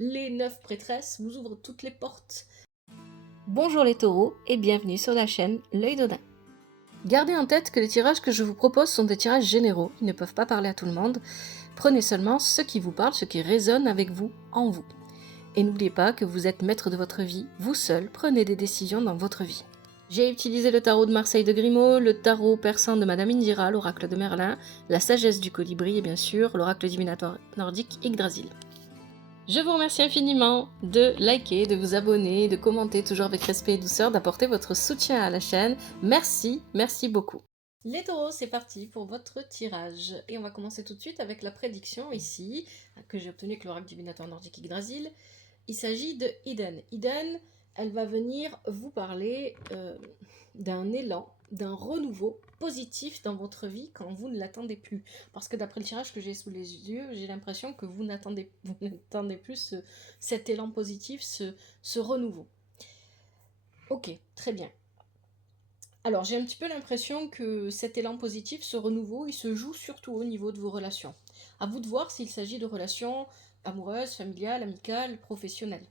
Les 9 prêtresses vous ouvrent toutes les portes. Bonjour les taureaux et bienvenue sur la chaîne L'Œil d'Odin. Gardez en tête que les tirages que je vous propose sont des tirages généraux, ils ne peuvent pas parler à tout le monde. Prenez seulement ce qui vous parle, ce qui résonne avec vous, en vous. Et n'oubliez pas que vous êtes maître de votre vie, vous seul prenez des décisions dans votre vie. J'ai utilisé le tarot de Marseille de Grimaud, le tarot persan de Madame Indira, l'oracle de Merlin, la sagesse du colibri et bien sûr l'oracle divinatoire nordique Yggdrasil. Je vous remercie infiniment de liker, de vous abonner, de commenter toujours avec respect et douceur, d'apporter votre soutien à la chaîne. Merci, merci beaucoup. Les taureaux, c'est parti pour votre tirage. Et on va commencer tout de suite avec la prédiction ici, que j'ai obtenue avec l'oracle divinatoire nordique Yggdrasil. Il s'agit de Eden. Eden, elle va venir vous parler d'un élan, d'un renouveau positif dans votre vie quand vous ne l'attendez plus. Parce que d'après le tirage que j'ai sous les yeux, j'ai l'impression que vous n'attendez plus cet élan positif, ce renouveau. Ok, très bien. Alors j'ai un petit peu l'impression que cet élan positif, ce renouveau, il se joue surtout au niveau de vos relations. À vous de voir s'il s'agit de relations amoureuses, familiales, amicales, professionnelles.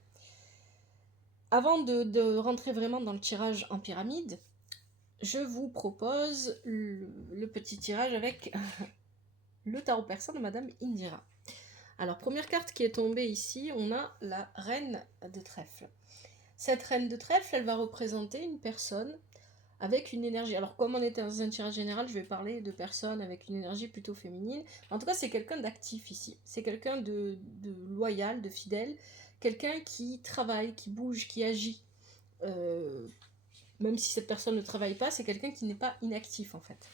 Avant de rentrer vraiment dans le tirage en pyramide, je vous propose le petit tirage avec le tarot persan de Madame Indira. Alors, première carte qui est tombée ici, on a la reine de trèfle. Cette reine de trèfle, elle va représenter une personne avec une énergie. Alors, comme on était dans un tirage général, je vais parler de personnes avec une énergie plutôt féminine. En tout cas, c'est quelqu'un d'actif ici. C'est quelqu'un de loyal, de fidèle. Quelqu'un qui travaille, qui bouge, qui agit. Même si cette personne ne travaille pas, c'est quelqu'un qui n'est pas inactif en fait.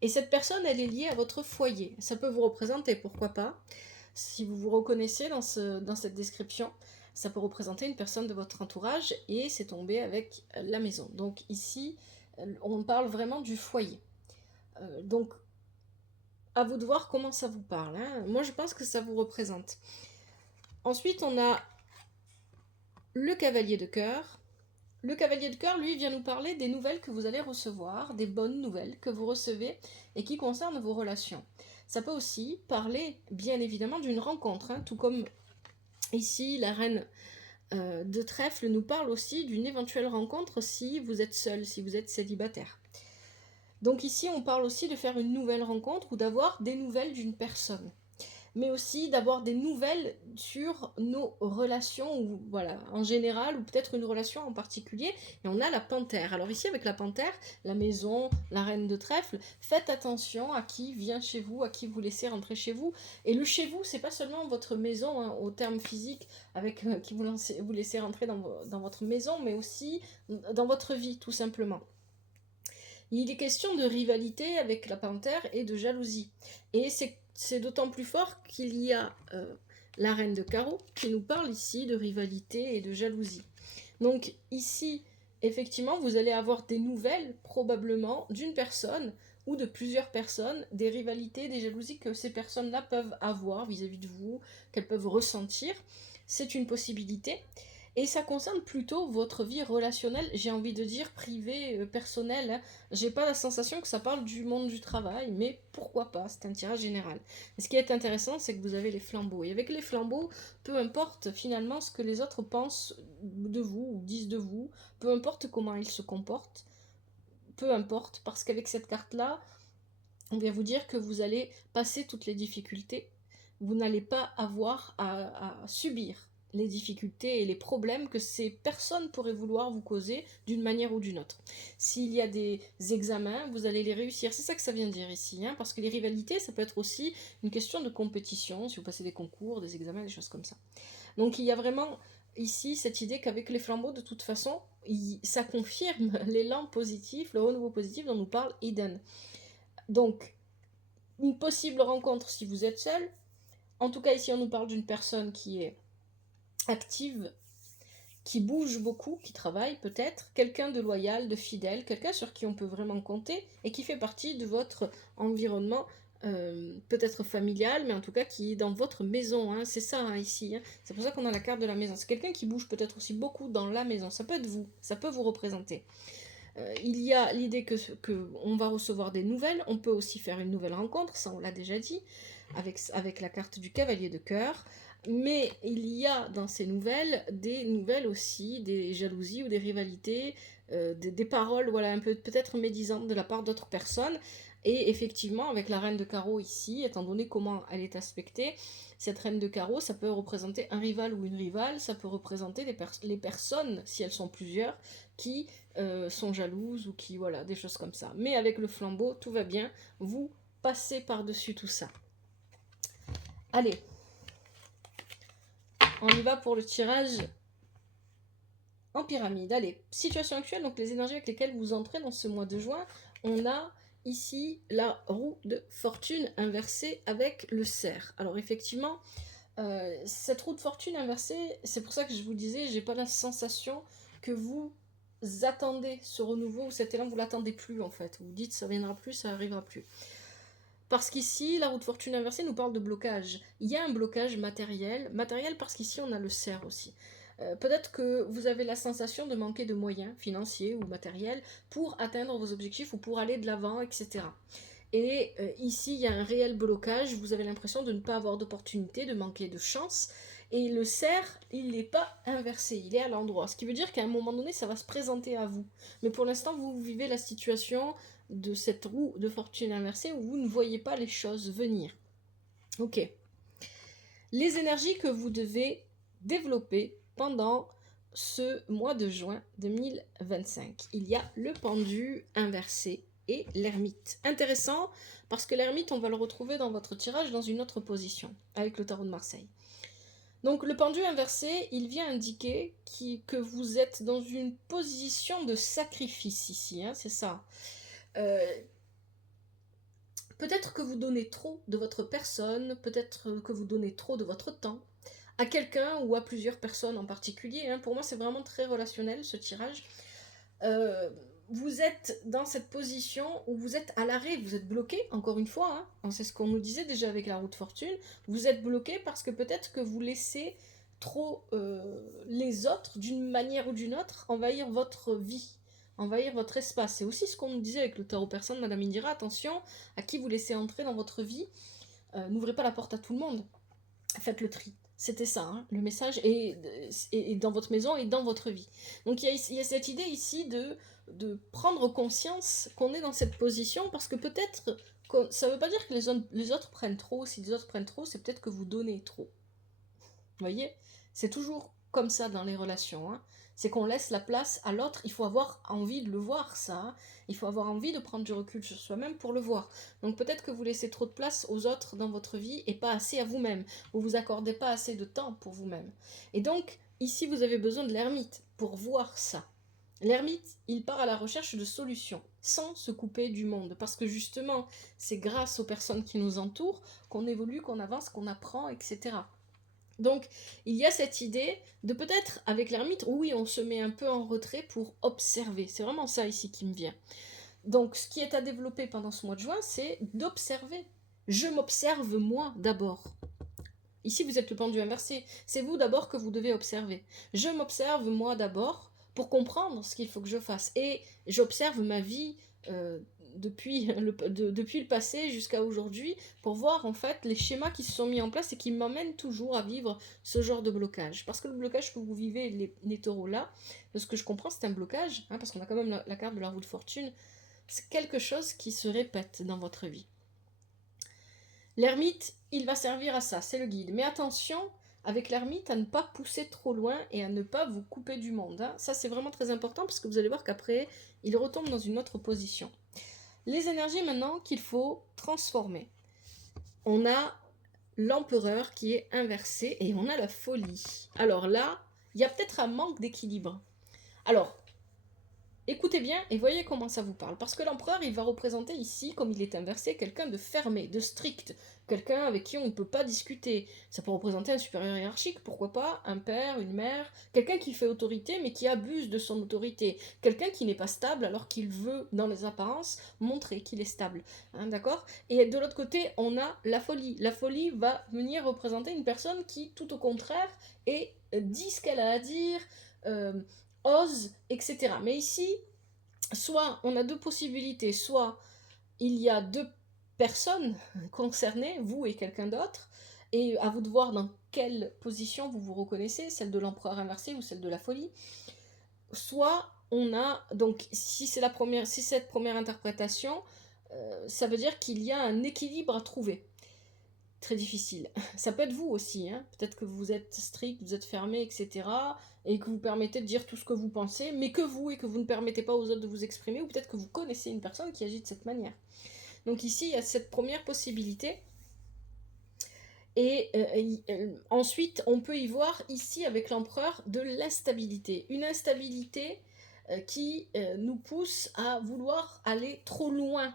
Et cette personne, elle est liée à votre foyer. Ça peut vous représenter, pourquoi pas. Si vous vous reconnaissez dans cette description, ça peut représenter une personne de votre entourage et c'est tombé avec la maison. Donc ici, on parle vraiment du foyer. Donc, à vous de voir comment ça vous parle. Hein. Moi, je pense que ça vous représente. Ensuite, on a le cavalier de cœur. Le cavalier de cœur, lui, vient nous parler des nouvelles que vous allez recevoir, des bonnes nouvelles que vous recevez et qui concernent vos relations. Ça peut aussi parler, bien évidemment, d'une rencontre, hein, tout comme ici, la reine de trèfle nous parle aussi d'une éventuelle rencontre si vous êtes seul, si vous êtes célibataire. Donc ici, on parle aussi de faire une nouvelle rencontre ou d'avoir des nouvelles d'une personne. Mais aussi d'avoir des nouvelles sur nos relations, ou voilà, en général, ou peut-être une relation en particulier. Et on a la panthère. Alors ici, avec la panthère, la maison, la reine de trèfle, faites attention à qui vient chez vous, à qui vous laissez rentrer chez vous. Et le chez vous, c'est pas seulement votre maison, hein, au terme physique, avec qui vous laissez rentrer dans votre maison, mais aussi dans votre vie, tout simplement. Il est question de rivalité avec la panthère et de jalousie. Et c'est d'autant plus fort qu'il y a la reine de carreau qui nous parle ici de rivalité et de jalousie. Donc ici, effectivement, vous allez avoir des nouvelles, probablement, d'une personne ou de plusieurs personnes, des rivalités, des jalousies que ces personnes-là peuvent avoir vis-à-vis de vous, qu'elles peuvent ressentir. C'est une possibilité. Et ça concerne plutôt votre vie relationnelle, j'ai envie de dire privée, personnelle. Hein. J'ai pas la sensation que ça parle du monde du travail, mais pourquoi pas, c'est un tirage général. Et ce qui est intéressant, c'est que vous avez les flambeaux. Et avec les flambeaux, peu importe finalement ce que les autres pensent de vous ou disent de vous, peu importe comment ils se comportent, peu importe, parce qu'avec cette carte-là, on vient vous dire que vous allez passer toutes les difficultés. Vous n'allez pas avoir à subir les difficultés et les problèmes que ces personnes pourraient vouloir vous causer d'une manière ou d'une autre. S'il y a des examens, vous allez les réussir. C'est ça que ça vient dire ici, hein, parce que les rivalités, ça peut être aussi une question de compétition, si vous passez des concours, des examens, des choses comme ça. Donc il y a vraiment ici cette idée qu'avec les flambeaux, de toute façon, ça confirme l'élan positif, le renouveau positif dont nous parle Eden. Donc, une possible rencontre si vous êtes seul. En tout cas, ici, on nous parle d'une personne qui est active, qui bouge beaucoup, qui travaille peut-être, quelqu'un de loyal, de fidèle, quelqu'un sur qui on peut vraiment compter et qui fait partie de votre environnement, peut-être familial, mais en tout cas qui est dans votre maison. Hein. C'est ça hein, ici. Hein. C'est pour ça qu'on a la carte de la maison. C'est quelqu'un qui bouge peut-être aussi beaucoup dans la maison. Ça peut être vous, ça peut vous représenter. Il y a l'idée que on va recevoir des nouvelles, on peut aussi faire une nouvelle rencontre, ça on l'a déjà dit, avec la carte du cavalier de cœur. Mais il y a dans ces nouvelles des nouvelles aussi, des jalousies ou des rivalités, des paroles voilà, un peu peut-être médisantes de la part d'autres personnes. Et effectivement, avec la reine de carreau ici, étant donné comment elle est aspectée, cette reine de carreau, ça peut représenter un rival ou une rivale, ça peut représenter les personnes, si elles sont plusieurs, qui sont jalouses ou qui, voilà, des choses comme ça. Mais avec le flambeau, tout va bien, vous passez par-dessus tout ça. Allez, on y va pour le tirage en pyramide. Allez, situation actuelle, donc les énergies avec lesquelles vous entrez dans ce mois de juin. On a ici la roue de fortune inversée avec le cerf. Alors effectivement, cette roue de fortune inversée, c'est pour ça que je vous disais, j'ai pas la sensation que vous attendez ce renouveau ou cet élan, vous l'attendez plus en fait. Vous dites ça viendra plus, ça arrivera plus. Parce qu'ici, la roue de fortune inversée nous parle de blocage. Il y a un blocage matériel parce qu'ici on a le cerf aussi. Peut-être que vous avez la sensation de manquer de moyens financiers ou matériels pour atteindre vos objectifs ou pour aller de l'avant, etc. Et ici, il y a un réel blocage, vous avez l'impression de ne pas avoir d'opportunité, de manquer de chance. Et le cerf, il n'est pas inversé, il est à l'endroit. Ce qui veut dire qu'à un moment donné, ça va se présenter à vous. Mais pour l'instant, vous vivez la situation de cette roue de fortune inversée où vous ne voyez pas les choses venir. Ok. Les énergies que vous devez développer pendant ce mois de juin 2025. Il y a le pendu inversé et l'ermite. Intéressant, parce que l'ermite, on va le retrouver dans votre tirage dans une autre position, avec le tarot de Marseille. Donc le pendu inversé, il vient indiquer que vous êtes dans une position de sacrifice ici, hein, c'est ça. Peut-être que vous donnez trop de votre personne, peut-être que vous donnez trop de votre temps à quelqu'un ou à plusieurs personnes en particulier. Hein. Pour moi, c'est vraiment très relationnel ce tirage. Vous êtes dans cette position où vous êtes à l'arrêt, vous êtes bloqué, encore une fois, hein. C'est ce qu'on nous disait déjà avec la roue de fortune, vous êtes bloqué parce que peut-être que vous laissez trop les autres, d'une manière ou d'une autre, envahir votre vie, envahir votre espace. C'est aussi ce qu'on nous disait avec le tarot personne, Madame Indira, attention à qui vous laissez entrer dans votre vie, n'ouvrez pas la porte à tout le monde, faites le tri. C'était ça, hein, le message est dans votre maison et dans votre vie. Donc il y a cette idée ici de prendre conscience qu'on est dans cette position, parce que peut-être, ça ne veut pas dire que les autres prennent trop, si les autres prennent trop, c'est peut-être que vous donnez trop. Vous voyez, c'est toujours comme ça dans les relations, hein. C'est qu'on laisse la place à l'autre, il faut avoir envie de le voir ça, hein. Il faut avoir envie de prendre du recul sur soi-même pour le voir. Donc peut-être que vous laissez trop de place aux autres dans votre vie et pas assez à vous-même, vous vous accordez pas assez de temps pour vous-même. Et donc ici vous avez besoin de l'ermite pour voir ça. L'ermite, il part à la recherche de solutions, sans se couper du monde, parce que justement, c'est grâce aux personnes qui nous entourent qu'on évolue, qu'on avance, qu'on apprend, etc. Donc, il y a cette idée de peut-être, avec l'ermite, oui, on se met un peu en retrait pour observer. C'est vraiment ça ici qui me vient. Donc, ce qui est à développer pendant ce mois de juin, c'est d'observer. Je m'observe moi d'abord. Ici, vous êtes le pendu inversé. C'est vous d'abord que vous devez observer. Je m'observe moi d'abord pour comprendre ce qu'il faut que je fasse. Et j'observe ma vie depuis le passé jusqu'à aujourd'hui pour voir en fait les schémas qui se sont mis en place et qui m'emmènent toujours à vivre ce genre de blocage. Parce que le blocage que vous vivez, les taureaux là, de ce que je comprends, c'est un blocage, hein, parce qu'on a quand même la carte de la roue de fortune, c'est quelque chose qui se répète dans votre vie. L'ermite, il va servir à ça, c'est le guide. Mais attention, avec l'ermite, à ne pas pousser trop loin et à ne pas vous couper du monde. Hein. Ça, c'est vraiment très important parce que vous allez voir qu'après, il retombe dans une autre position. Les énergies maintenant qu'il faut transformer. On a l'empereur qui est inversé et on a la folie. Alors là, il y a peut-être un manque d'équilibre. Alors, écoutez bien et voyez comment ça vous parle. Parce que l'empereur, il va représenter ici, comme il est inversé, quelqu'un de fermé, de strict. Quelqu'un avec qui on ne peut pas discuter. Ça peut représenter un supérieur hiérarchique, pourquoi pas, un père, une mère. Quelqu'un qui fait autorité mais qui abuse de son autorité. Quelqu'un qui n'est pas stable alors qu'il veut, dans les apparences, montrer qu'il est stable. Hein, d'accord ? Et de l'autre côté, on a la folie. La folie va venir représenter une personne qui, tout au contraire, dit ce qu'elle a à dire, ose, etc. Mais ici, soit on a deux possibilités, soit il y a deux personnes concernées, vous et quelqu'un d'autre, et à vous de voir dans quelle position vous vous reconnaissez, celle de l'empereur inversé ou celle de la folie. Soit on a, donc si c'est cette première interprétation, ça veut dire qu'il y a un équilibre à trouver. Très difficile. Ça peut être vous aussi, hein. Peut-être que vous êtes strict, vous êtes fermé, etc. Et que vous permettez de dire tout ce que vous pensez, mais que vous ne permettez pas aux autres de vous exprimer, ou peut-être que vous connaissez une personne qui agit de cette manière. Donc ici, il y a cette première possibilité. Et ensuite, on peut y voir ici avec l'empereur de l'instabilité. Une instabilité qui nous pousse à vouloir aller trop loin.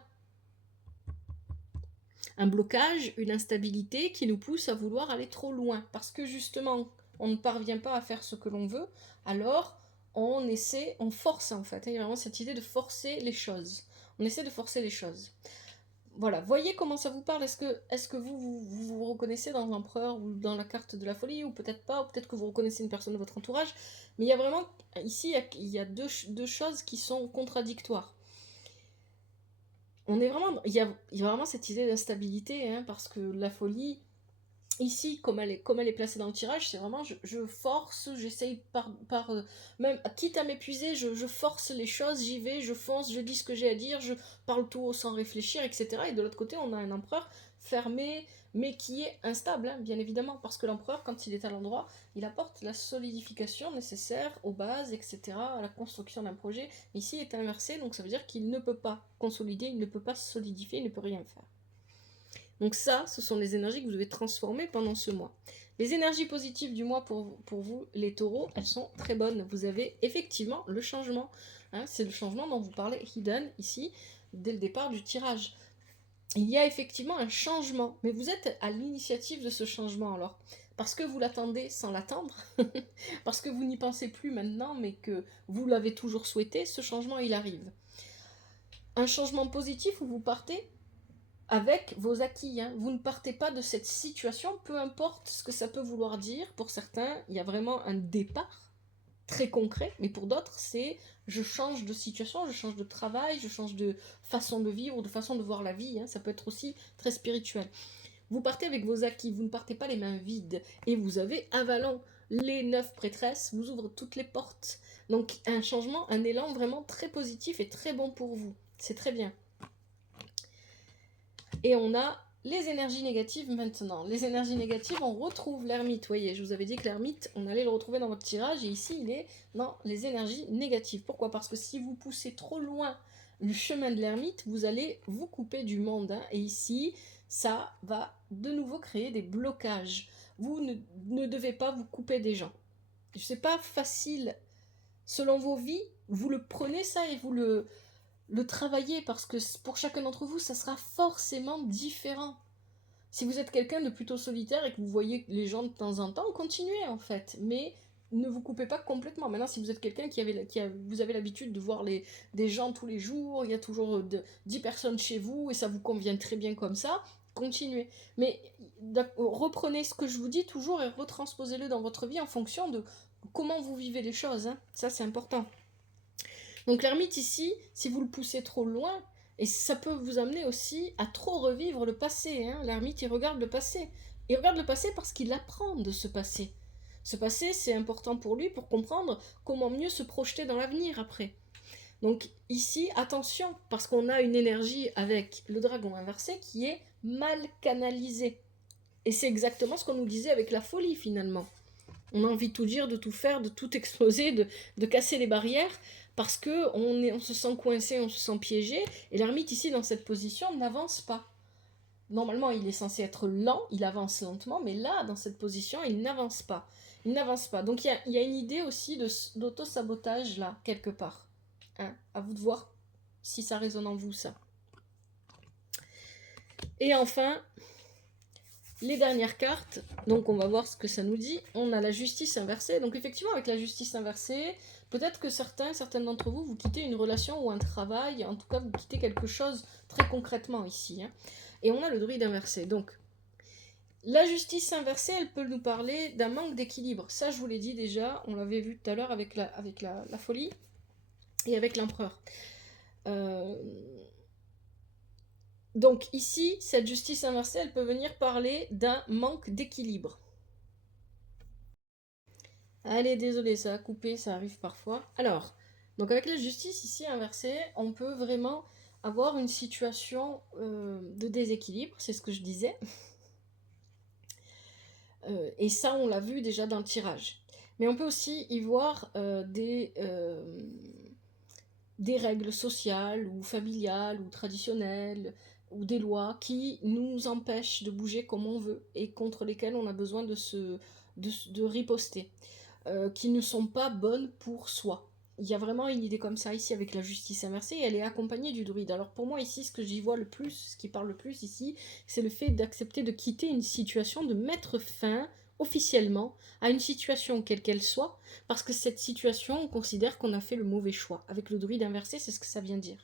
Un blocage, une instabilité qui nous pousse à vouloir aller trop loin. Parce que justement, on ne parvient pas à faire ce que l'on veut, alors on force en fait. Il y a vraiment cette idée de forcer les choses. On essaie de forcer les choses. Voilà, voyez comment ça vous parle. Est-ce que vous reconnaissez dans l'empereur ou dans la carte de la folie, ou peut-être pas, ou peut-être que vous reconnaissez une personne de votre entourage. Mais il y a vraiment, ici, il y a deux choses qui sont contradictoires. Il y a vraiment cette idée d'instabilité, hein, parce que la folie, ici, comme elle est placée dans le tirage, c'est vraiment, je force, j'essaye même, quitte à m'épuiser, je force les choses, j'y vais, je fonce, je dis ce que j'ai à dire, je parle tout haut sans réfléchir, etc. Et de l'autre côté, on a un empereur fermé, mais qui est instable, hein, bien évidemment, parce que l'empereur, quand il est à l'endroit, il apporte la solidification nécessaire aux bases, etc., à la construction d'un projet. Ici, il est inversé, donc ça veut dire qu'il ne peut pas consolider, il ne peut pas solidifier, il ne peut rien faire. Donc ça, ce sont les énergies que vous devez transformer pendant ce mois. Les énergies positives du mois pour vous, les taureaux, elles sont très bonnes. Vous avez effectivement le changement. Hein, c'est le changement dont vous parlez, Hidden, ici, dès le départ du tirage. Il y a effectivement un changement, mais vous êtes à l'initiative de ce changement alors. Parce que vous l'attendez sans l'attendre, parce que vous n'y pensez plus maintenant, mais que vous l'avez toujours souhaité, ce changement, il arrive. Un changement positif où vous partez avec vos acquis, hein. Vous ne partez pas de cette situation, peu importe ce que ça peut vouloir dire. Pour certains, il y a vraiment un départ très concret, mais pour d'autres, c'est je change de situation, je change de travail, je change de façon de vivre, de façon de voir la vie, hein. Ça peut être aussi très spirituel. Vous partez avec vos acquis, vous ne partez pas les mains vides, et vous avez Avalon, les 9 prêtresses, vous ouvrent toutes les portes. Donc un changement, un élan vraiment très positif et très bon pour vous. C'est très bien. Et on a les énergies négatives maintenant. Les énergies négatives, on retrouve l'ermite. Vous voyez, je vous avais dit que l'ermite, on allait le retrouver dans votre tirage. Et ici, il est dans les énergies négatives. Pourquoi ? Parce que si vous poussez trop loin le chemin de l'ermite, vous allez vous couper du monde. Hein. Et ici, ça va de nouveau créer des blocages. Vous ne devez pas vous couper des gens. C'est pas facile. Selon vos vies, vous le prenez ça et vous le travailler, parce que pour chacun d'entre vous, ça sera forcément différent. Si vous êtes quelqu'un de plutôt solitaire et que vous voyez les gens de temps en temps, continuez en fait, mais ne vous coupez pas complètement. Maintenant, si vous êtes quelqu'un vous avez l'habitude de voir des gens tous les jours, il y a toujours 10 personnes chez vous et ça vous convient très bien comme ça, continuez. Mais reprenez ce que je vous dis toujours et retransposez-le dans votre vie en fonction de comment vous vivez les choses. Hein. Ça, c'est important. Donc l'ermite ici, si vous le poussez trop loin, et ça peut vous amener aussi à trop revivre le passé. Hein. L'ermite, il regarde le passé. Il regarde le passé parce qu'il apprend de ce passé. Ce passé, c'est important pour lui pour comprendre comment mieux se projeter dans l'avenir après. Donc ici, attention, parce qu'on a une énergie avec le dragon inversé qui est mal canalisée. Et c'est exactement ce qu'on nous disait avec la folie finalement. On a envie de tout dire, de tout faire, de tout exploser, de casser les barrières, parce qu'on se sent coincé, on se sent piégé, et l'ermite ici, dans cette position, n'avance pas. Normalement, il est censé être lent, il avance lentement, mais là, dans cette position, il n'avance pas. Il n'avance pas. Donc il y a une idée aussi d'auto-sabotage, là, quelque part. Hein, à vous de voir si ça résonne en vous, ça. Et enfin, les dernières cartes, donc on va voir ce que ça nous dit. On a la justice inversée. Donc effectivement, avec la justice inversée, peut-être que certaines d'entre vous, vous quittez une relation ou un travail, en tout cas vous quittez quelque chose très concrètement ici. Hein. Et on a le druide inversé. Donc, la justice inversée, elle peut nous parler d'un manque d'équilibre. Ça, je vous l'ai dit déjà, on l'avait vu tout à l'heure avec la folie et avec l'empereur. Donc ici, cette justice inversée, elle peut venir parler d'un manque d'équilibre. Allez, désolé, ça a coupé, ça arrive parfois. Alors, donc avec la justice ici inversée, on peut vraiment avoir une situation de déséquilibre, c'est ce que je disais. Et ça, on l'a vu déjà dans le tirage. Mais on peut aussi y voir des règles sociales ou familiales ou traditionnelles ou des lois qui nous empêchent de bouger comme on veut et contre lesquelles on a besoin de riposter, qui ne sont pas bonnes pour soi. Il y a vraiment une idée comme ça ici avec la justice inversée et elle est accompagnée du druide. Alors pour moi ici, ce que j'y vois le plus, ce qui parle le plus ici, c'est le fait d'accepter de quitter une situation, de mettre fin officiellement à une situation quelle qu'elle soit, parce que cette situation, on considère qu'on a fait le mauvais choix. Avec le druide inversé, c'est ce que ça vient dire.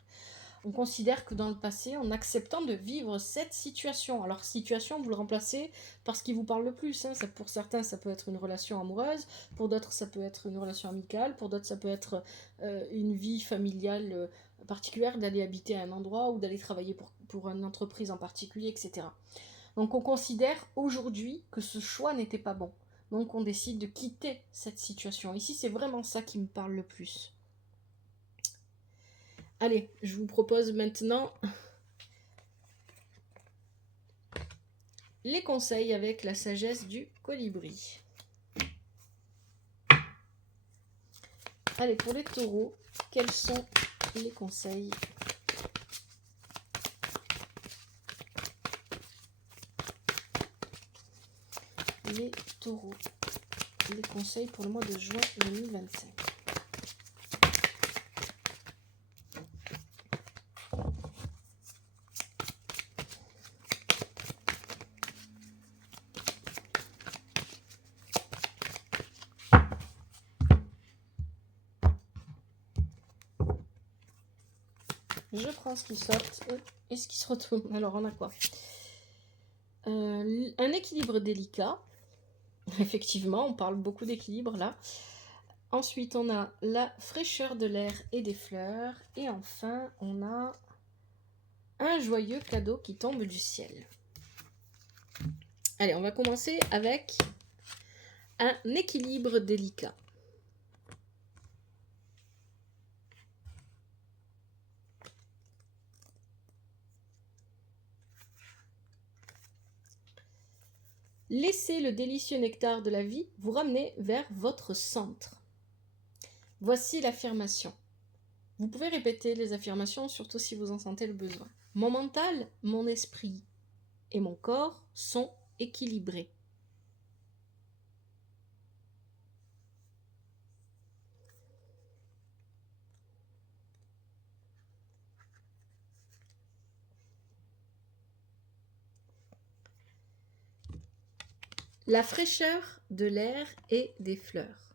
On considère que dans le passé, en acceptant de vivre cette situation, alors situation, vous le remplacez par ce qui vous parle le plus. Hein. Ça, pour certains, ça peut être une relation amoureuse, pour d'autres, ça peut être une relation amicale, pour d'autres, ça peut être une vie familiale particulière, d'aller habiter à un endroit ou d'aller travailler pour une entreprise en particulier, etc. Donc on considère aujourd'hui que ce choix n'était pas bon. Donc on décide de quitter cette situation. Ici, c'est vraiment ça qui me parle le plus. Allez, je vous propose maintenant les conseils avec la sagesse du colibri. Allez, pour les taureaux, quels sont les conseils ? Les taureaux, les conseils pour le mois de juin 2025. Je prends ce qui saute et ce qui se retourne. Alors, on a quoi ? Un équilibre délicat. Effectivement, on parle beaucoup d'équilibre là. Ensuite, on a la fraîcheur de l'air et des fleurs. Et enfin, on a un joyeux cadeau qui tombe du ciel. Allez, on va commencer avec un équilibre délicat. Laissez le délicieux nectar de la vie vous ramener vers votre centre. Voici l'affirmation. Vous pouvez répéter les affirmations, surtout si vous en sentez le besoin. Mon mental, mon esprit et mon corps sont équilibrés. La fraîcheur de l'air et des fleurs.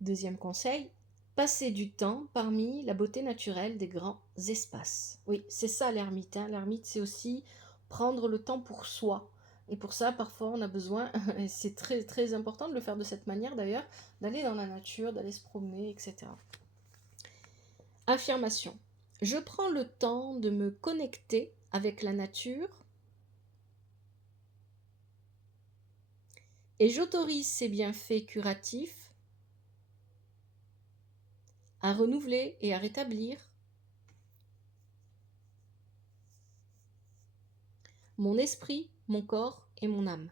Deuxième conseil, passer du temps parmi la beauté naturelle des grands espaces. Oui, c'est ça l'ermite. Hein. L'ermite, c'est aussi prendre le temps pour soi. Et pour ça, parfois, on a besoin, et c'est très, très important de le faire de cette manière d'ailleurs, d'aller dans la nature, d'aller se promener, etc. Affirmation. Je prends le temps de me connecter avec la nature et j'autorise ses bienfaits curatifs à renouveler et à rétablir mon esprit, mon corps et mon âme.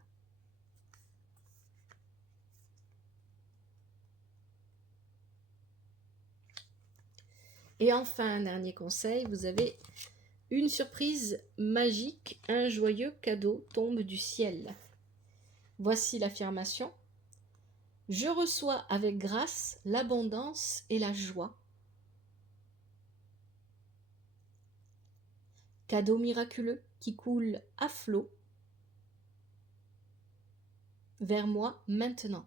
Et enfin, un dernier conseil, vous avez une surprise magique, un joyeux cadeau tombe du ciel. Voici l'affirmation. Je reçois avec grâce l'abondance et la joie. Cadeau miraculeux qui coule à flot vers moi maintenant.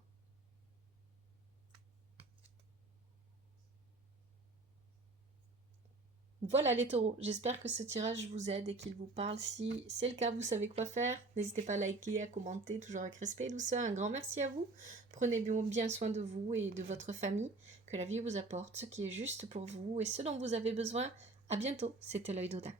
Voilà les taureaux, j'espère que ce tirage vous aide et qu'il vous parle. Si c'est le cas, vous savez quoi faire. N'hésitez pas à liker, à commenter, toujours avec respect et douceur. Un grand merci à vous. Prenez bien soin de vous et de votre famille. Que la vie vous apporte ce qui est juste pour vous et ce dont vous avez besoin. À bientôt, c'était l'œil d'Odin.